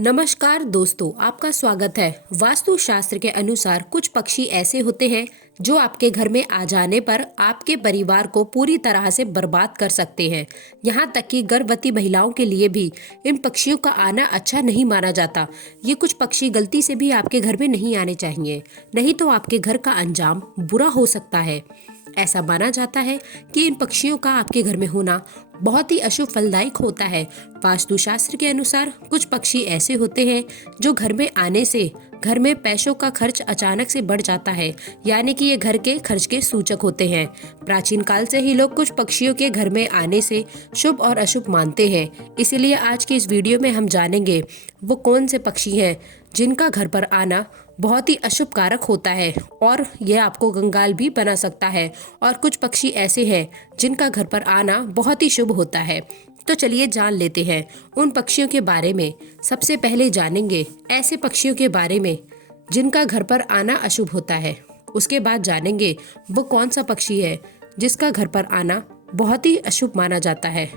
नमस्कार दोस्तों, आपका स्वागत है। वास्तु शास्त्र के अनुसार कुछ पक्षी ऐसे होते हैं जो आपके घर में आ जाने पर आपके परिवार को पूरी तरह से बर्बाद कर सकते हैं। यहाँ तक कि गर्भवती महिलाओं के लिए भी इन पक्षियों का आना अच्छा नहीं माना जाता। ये कुछ पक्षी गलती से भी आपके घर में नहीं आने चाहिए, नहीं तो आपके घर का अंजाम बुरा हो सकता है। ऐसा माना जाता है कि इन पक्षियों का आपके घर में होना बहुत ही अशुभ फलदायक होता है। वास्तुशास्त्र के अनुसार कुछ पक्षी ऐसे होते हैं जो घर में आने से घर में पैसों का खर्च अचानक से बढ़ जाता है, यानी कि ये घर के खर्च के सूचक होते हैं। प्राचीन काल से ही लोग कुछ पक्षियों के घर में आने से शुभ और अशुभ मानते हैं। इसीलिए आज की इस वीडियो में हम जानेंगे वो कौन से पक्षी हैं जिनका घर पर आना बहुत ही अशुभ कारक होता है और यह आपको कंगाल भी बना सकता है, और कुछ पक्षी ऐसे हैं जिनका घर पर आना बहुत ही शुभ होता है। तो चलिए जान लेते हैं उन पक्षियों के बारे में। सबसे पहले जानेंगे ऐसे पक्षियों के बारे में जिनका घर पर आना अशुभ होता है। उसके बाद जानेंगे वो कौन सा पक्षी है जिसका घर पर आना बहुत ही अशुभ माना जाता है।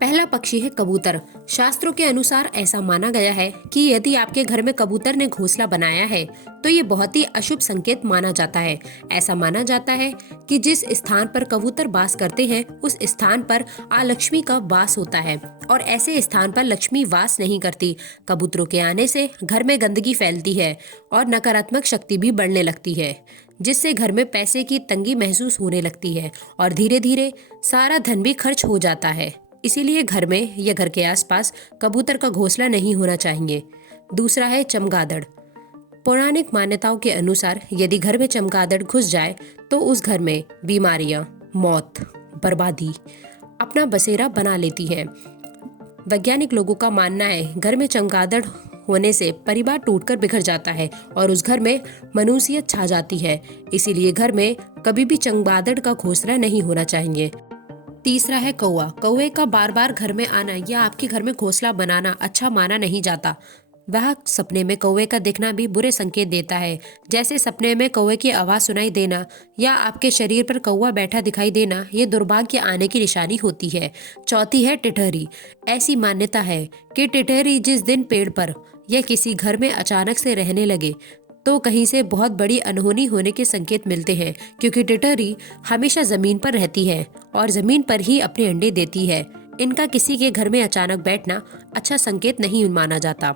पहला पक्षी है कबूतर। शास्त्रों के अनुसार ऐसा माना गया है कि यदि आपके घर में कबूतर ने घोंसला बनाया है तो ये बहुत ही अशुभ संकेत माना जाता है। ऐसा माना जाता है कि जिस स्थान पर कबूतर वास करते हैं उस स्थान पर अलक्ष्मी का वास होता है, और ऐसे स्थान पर लक्ष्मी वास नहीं करती। कबूतरों के आने से घर में गंदगी फैलती है और नकारात्मक शक्ति भी बढ़ने लगती है, जिससे घर में पैसे की तंगी महसूस होने लगती है और धीरे धीरे सारा धन भी खर्च हो जाता है। इसीलिए घर में या घर के आसपास कबूतर का घोंसला नहीं होना चाहिए। दूसरा है चमगादड़। पौराणिक मान्यताओं के अनुसार यदि घर में चमगादड़ घुस जाए तो उस घर में बीमारियां, मौत, बर्बादी अपना बसेरा बना लेती है। वैज्ञानिक लोगों का मानना है घर में चमगादड़ होने से परिवार टूटकर बिखर जाता है और उस घर में मनुष्यत छा जाती है। इसीलिए घर में कभी भी चमगादड़ का घोंसला नहीं होना चाहिए। तीसरा है कौवा। कौवे का बार बार घर में आना या आपके घर में घोंसला बनाना अच्छा माना नहीं जाता। वह सपने में कौवे का दिखना भी बुरे संकेत देता है, जैसे सपने में कौवे की आवाज सुनाई देना या आपके शरीर पर कौवा बैठा दिखाई देना, ये दुर्भाग्य आने की निशानी होती है। चौथी है टिटहरी। ऐसी मान्यता है कि टिटहरी जिस दिन पेड़ पर या किसी घर में अचानक से रहने लगे तो कहीं से बहुत बड़ी अनहोनी होने के संकेत मिलते हैं, क्योंकि टिटहरी हमेशा जमीन पर रहती है और जमीन पर ही अपने अंडे देती है। इनका किसी के घर में अचानक बैठना अच्छा संकेत नहीं माना जाता।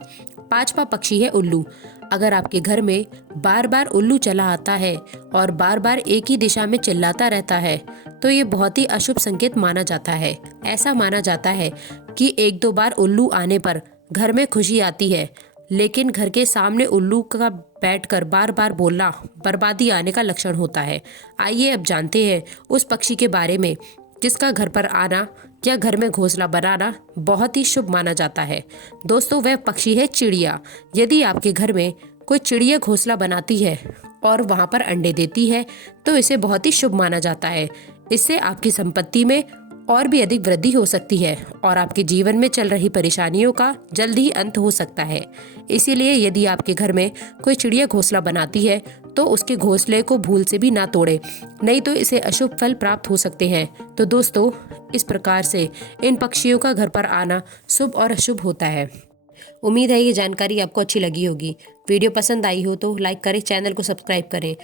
पांचवा पक्षी है उल्लू। अगर आपके घर में बार बार उल्लू चला आता है और बार बार एक ही दिशा में चिल्लाता रहता है तो ये बहुत ही अशुभ संकेत माना जाता है। ऐसा माना जाता है कि एक दो बार उल्लू आने पर घर में खुशी आती है, लेकिन घर के सामने उल्लू का बैठकर बार बार बोलना बर्बादी आने का लक्षण होता है। आइए अब जानते हैं उस पक्षी के बारे में जिसका घर पर आना या घर में घोंसला बनाना बहुत ही शुभ माना जाता है। दोस्तों, वह पक्षी है चिड़िया। यदि आपके घर में कोई चिड़िया घोंसला बनाती है और वहां पर अंडे देती है तो इसे बहुत ही शुभ माना जाता है। इससे आपकी संपत्ति में और भी अधिक वृद्धि हो सकती है और आपके जीवन में चल रही परेशानियों का जल्द ही अंत हो सकता है। इसीलिए यदि आपके घर में कोई चिड़िया घोंसला बनाती है तो उसके घोंसले को भूल से भी ना तोड़े, नहीं तो इसे अशुभ फल प्राप्त हो सकते हैं। तो दोस्तों, इस प्रकार से इन पक्षियों का घर पर आना शुभ और अशुभ होता है। उम्मीद है ये जानकारी आपको अच्छी लगी होगी। वीडियो पसंद आई हो तो लाइक करें, चैनल को सब्सक्राइब करें।